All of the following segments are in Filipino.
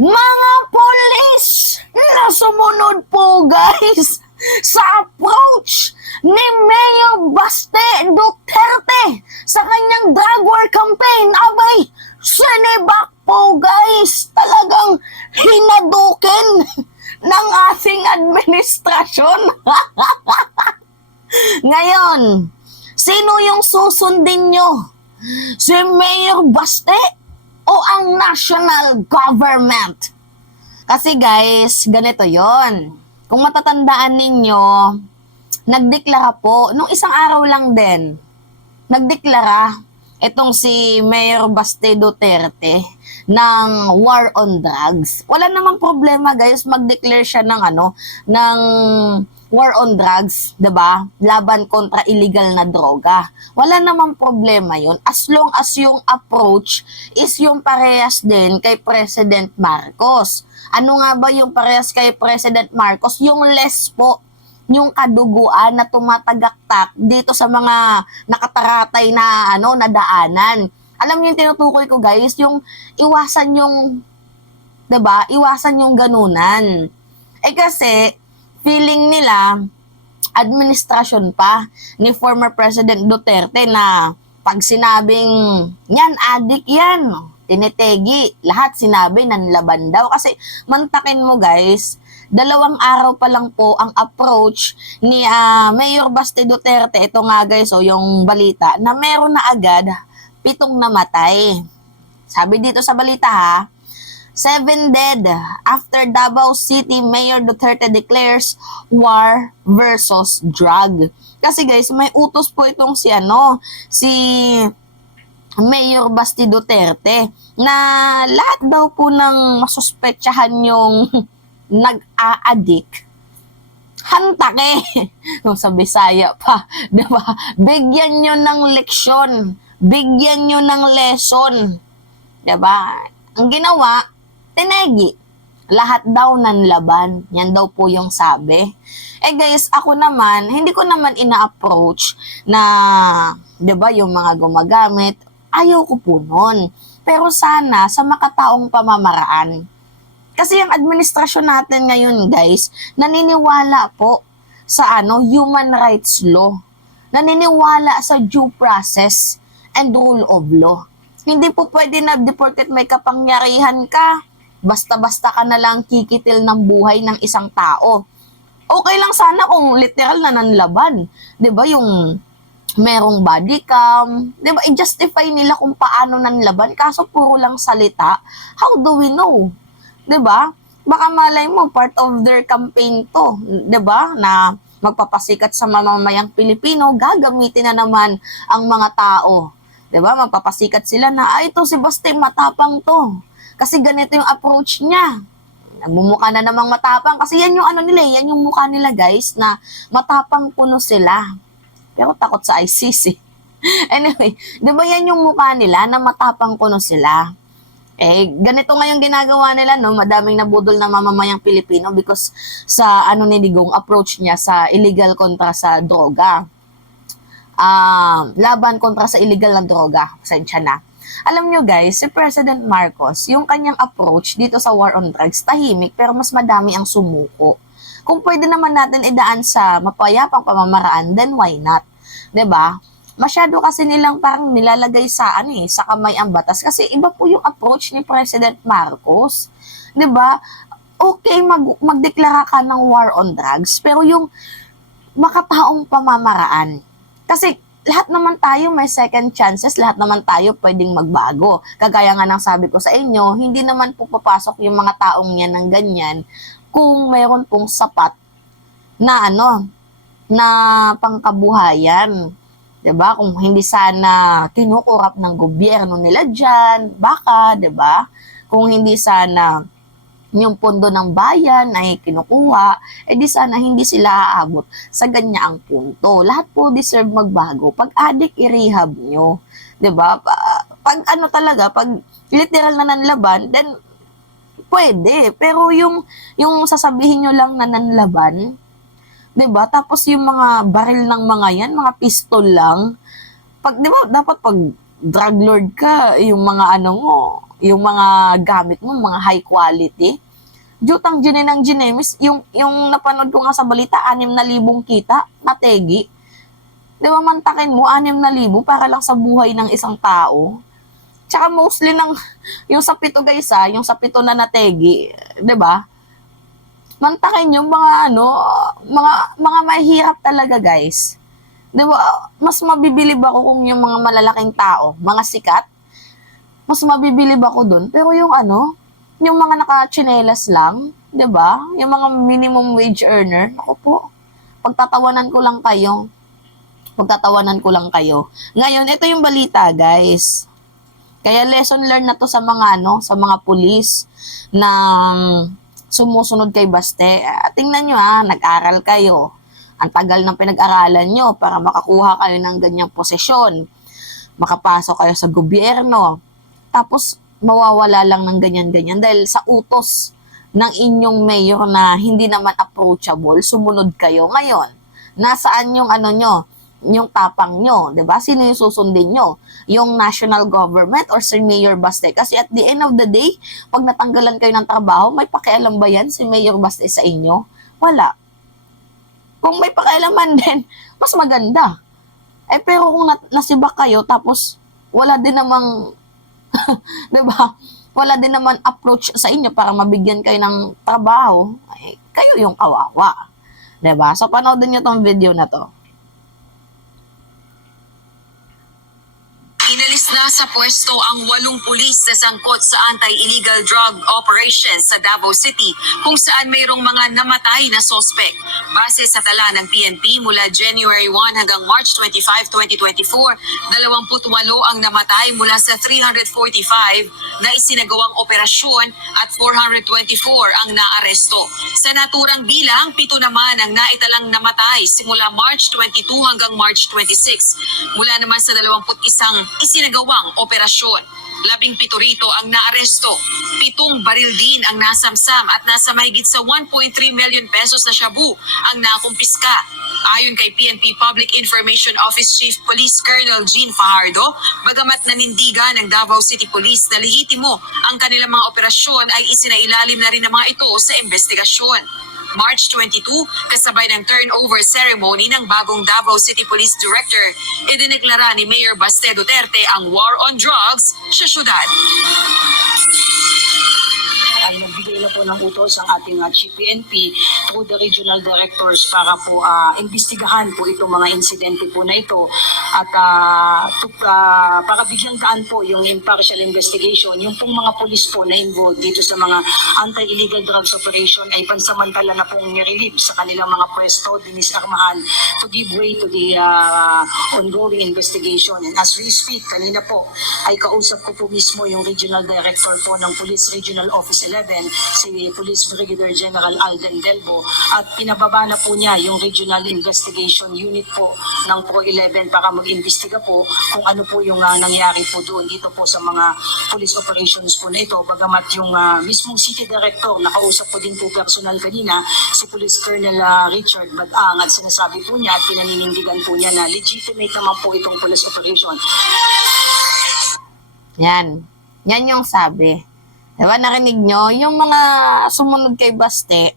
Mga polis na sumunod po guys sa approach ni Mayor Baste Duterte sa kanyang drug war campaign. Abay, sinibak po guys, talagang hinadukin ng ating administrasyon. Ngayon, sino yung susundin nyo? Si Mayor Baste o ang national government? Kasi guys, ganito yon. Kung matatandaan ninyo, nagdeklara po, nung isang araw lang din, nagdeklara itong si Mayor Baste Duterte ng war on drugs. Wala namang problema guys, mag-declare siya ng ng war on drugs, 'di ba? Laban kontra illegal na droga. Wala namang problema 'yon as long as yung approach is yung parehas din kay President Marcos. Ano nga ba yung parehas kay President Marcos? Yung less po, yung kaduguan na tumatagaktak dito sa mga nakataratay na na daanan. Alam niyo yung tinutukoy ko guys, yung iwasan yung 'di ba? Iwasan yung ganunan. Eh kasi feeling nila administrasyon pa ni former President Duterte na pag sinabing yan, adik yan, tinitegi, lahat sinabi nanlaban daw. Kasi mantakin mo guys, 2 araw pa lang po ang approach ni Mayor Baste Duterte. Ito nga guys, yung balita na meron na agad 7 namatay. Sabi dito sa balita 7 dead after Davao City Mayor Duterte declares war versus drug. Kasi guys, may utos po itong si Mayor Baste Duterte na lahat daw po ng masuspetsahan yung nag-a-addict, hantake. Sa Bisaya pa, di ba? Bigyan nyo ng leksyon, bigyan nyo ng lesson, di ba? Ang ginawa, tinegi. Lahat daw nanlaban. Yan daw po yung sabi. Eh guys, ako naman, hindi ko naman ina-approach na, di ba, yung mga gumagamit. Ayaw ko po nun. Pero sana, sa makataong pamamaraan. Kasi yung administrasyon natin ngayon, guys, naniniwala po sa human rights law. Naniniwala sa due process and rule of law. Hindi po pwede na porket may kapangyarihan ka, basta-basta ka na lang kikitil ng buhay ng isang tao. Okay lang sana kung literal na nanlaban. 'Di ba yung merong body cam, 'di ba? I-justify nila kung paano nanlaban, kaso puro lang salita. How do we know? 'Di ba? Baka malay mo part of their campaign 'to, 'di ba? Na magpapasikat sa mamamayang Pilipino, gagamitin na naman ang mga tao. 'Di ba? Magpapasikat sila na ito si Baste matapang 'to. Kasi ganito yung approach niya. Nagmumukha na namang matapang kasi yan yung nila, yan yung mukha nila guys na matapang puno sila. Pero takot sa ICC. Anyway, 'di ba yan yung mukha nila na matapang puno sila? Eh, ganito nga yung ginagawa nila, no? Madaming nabudol na mamamayang Pilipino because sa ni Digong approach niya sa illegal kontra sa droga. Laban kontra sa illegal na droga. Pasensya na. Alam nyo guys, si President Marcos, yung kanyang approach dito sa war on drugs, tahimik pero mas madami ang sumuko. Kung pwede naman natin idaan sa mapayapang pamamaraan, then why not? 'Di ba? Masyado kasi nilang parang nilalagay sa sa kamay ang batas kasi iba po yung approach ni President Marcos. 'Di ba? Okay magdeklara ka ng war on drugs, pero yung makataong pamamaraan. Kasi lahat naman tayo may second chances, lahat naman tayo pwedeng magbago. Kagaya nga ng sabi ko sa inyo, hindi naman po papasok yung mga taong yan ng ganyan kung mayroon pong sapat na na pangkabuhayan. 'Di ba? Kung hindi sana kinukurap ng gobyerno nila diyan, baka, 'di ba? Kung hindi sana yung pondo ng bayan ay kinukuha, di sana hindi sila aabot sa ganyaang punto. Lahat po deserve magbago. Pag addict, i-rehab nyo. 'Di ba? Pag talaga, pag literal na nanlaban, then pwede. Pero yung sasabihin nyo lang na nanlaban, 'di ba? Tapos yung mga baril ng mga yan, mga pistol lang. 'Di ba, dapat pag drug lord ka, yung mga mo, yung mga gamit mo, mga high quality. Jutang ng ginemis, yung napanood ko nga sa balita, 6,000 kita na tegi. Di ba, mantakin mo, 6,000 para lang sa buhay ng isang tao. Tsaka mostly yung sa pito guys yung sa pito na nategi, di ba? Mantakin yung mga mahirap talaga guys. Di ba, mas mabibilib ako kung yung mga malalaking tao, mga sikat, mas mabibilib ako dun. Pero yung mga naka-tsinelas lang, di ba? Yung mga minimum wage earner, ako po, pagtatawanan ko lang kayo. Ngayon, ito yung balita, guys. Kaya lesson learned na to sa mga pulis na sumusunod kay Baste. Tingnan nyo nag-aral kayo. Ang tagal ng pinag-aralan nyo para makakuha kayo ng ganyang posisyon. Makapasok kayo sa gobyerno. Tapos, mawawala lang ng ganyan-ganyan dahil sa utos ng inyong mayor na hindi naman approachable, sumunod kayo. Ngayon, nasaan yung yung tapang nyo, 'di ba? Sino yung susundin nyo? Yung national government or si Mayor Baste? Kasi at the end of the day, pag natanggalan kayo ng trabaho, may pakialam ba yan si Mayor Baste sa inyo? Wala. Kung may pakialaman din, mas maganda. Pero kung nasibak kayo, tapos wala din namang, 'di ba? Wala din naman approach sa inyo para mabigyan kayo ng trabaho, kayo yung kawawa. 'Di ba? So panoodin niyo tong video na to. Inalis na sa pwesto ang 8 pulis na sangkot sa anti-illegal drug operations sa Davao City kung saan mayroong mga namatay na sospek. Base sa tala ng PNP mula January 1 hanggang March 25, 2024, 28 ang namatay mula sa 345 na isinagawang operasyon at 424 ang naaresto. Sa naturang bilang, 7 naman ang naitalang namatay simula March 22 hanggang March 26. Mula naman sa 21 isinagawang operasyon. 17 rito ang naaresto. 7 baril din ang nasamsam at nasa mahigit sa 1.3 million pesos na shabu ang nakumpiska. Ayon kay PNP Public Information Office Chief Police Colonel Jean Fajardo, bagamat nanindigan ng Davao City Police na lehitimo ang kanilang mga operasyon ay isinailalim na rin ng mga ito sa investigasyon. March 22, kasabay ng turnover ceremony ng bagong Davao City Police Director, idineklara ni Mayor Baste Duterte ang war on drugs sa syudad. Ay nagbigay na po ng utos ang ating Chief PNP through the regional directors para po imbestigahan po itong mga insidente po na ito at para bigyang daan po yung impartial investigation, yung pong mga pulis po na involved dito sa mga anti-illegal drugs operation ay pansamantala na pong nirelieve sa kanilang mga pwesto, dinisarmahan to give way to the ongoing investigation. And as we speak, kanina po ay kausap ko po mismo yung regional director po ng Police Regional Office 11, si Police Brigadier General Alden Delbo, at pinababa na po niya yung Regional Investigation Unit po ng Pro 11 para mag-imbestiga po kung ano po yung nangyari po doon dito po sa mga police operations po na ito. Bagamat yung mismong City Director, nakausap po din po personal kanina, si Police Colonel Richard Badang, at sinasabi po niya at pinaninindigan po niya na legitimate naman po itong police operation. Yan yung sabi. Diba, narinig nyo? Yung mga sumunod kay Baste,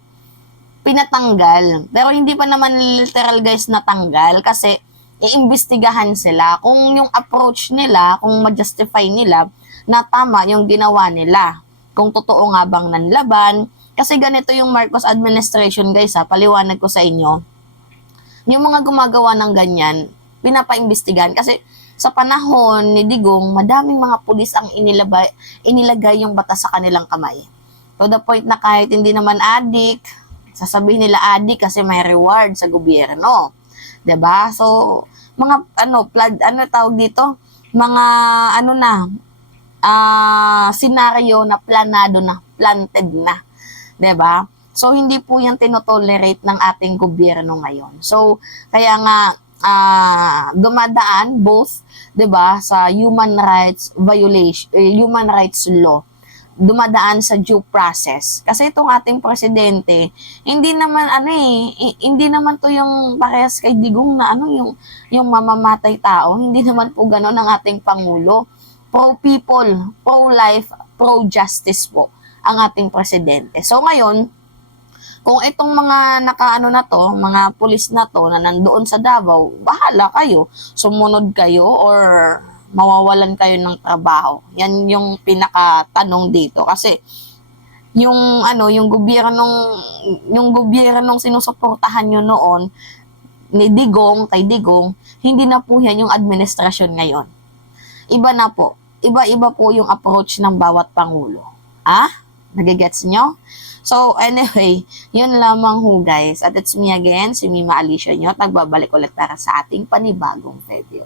pinatanggal. Pero hindi pa naman literal guys natanggal kasi iimbestigahan sila kung yung approach nila, kung ma-justify nila na tama yung ginawa nila. Kung totoo nga bang nanlaban. Kasi ganito yung Marcos administration guys paliwanag ko sa inyo. Yung mga gumagawa ng ganyan, pinapaimbestigahan kasi sa panahon ni Digong, madaming mga pulis ang inilagay yung batas sa kanilang kamay. To the point na kahit hindi naman adik, sasabihin nila adik kasi may reward sa gobyerno. 'Di ba? So, mga tawag dito? Mga senaryo na planado na, planted na. 'Di ba? So, hindi po yan tinotolerate ng ating gobyerno ngayon. So, kaya nga, dumadaan both 'di ba sa human rights violation, human rights law, dumadaan sa due process kasi itong ating presidente hindi naman hindi naman to yung parehas kay Digong na yung mamamatay tao, hindi naman po ganoon ang ating pangulo. pro-people, pro-life, pro-justice po ang ating presidente. So ngayon, kung itong mga nakaano na to, mga pulis na to na nandoon sa Davao, bahala kayo, sumunod kayo or mawawalan kayo ng trabaho. Yan yung pinakatanong dito kasi yung gobyernong sinusuportahan nyo noon ni Digong, kay Digong, hindi na po yan yung administrasyon ngayon. Iba na po. Iba-iba po yung approach ng bawat pangulo. Nagigets nyo? So, anyway, yun lamang ho guys. At it's me again, si Mima Alicia nyo. Tagbabalik ulit para sa ating panibagong video.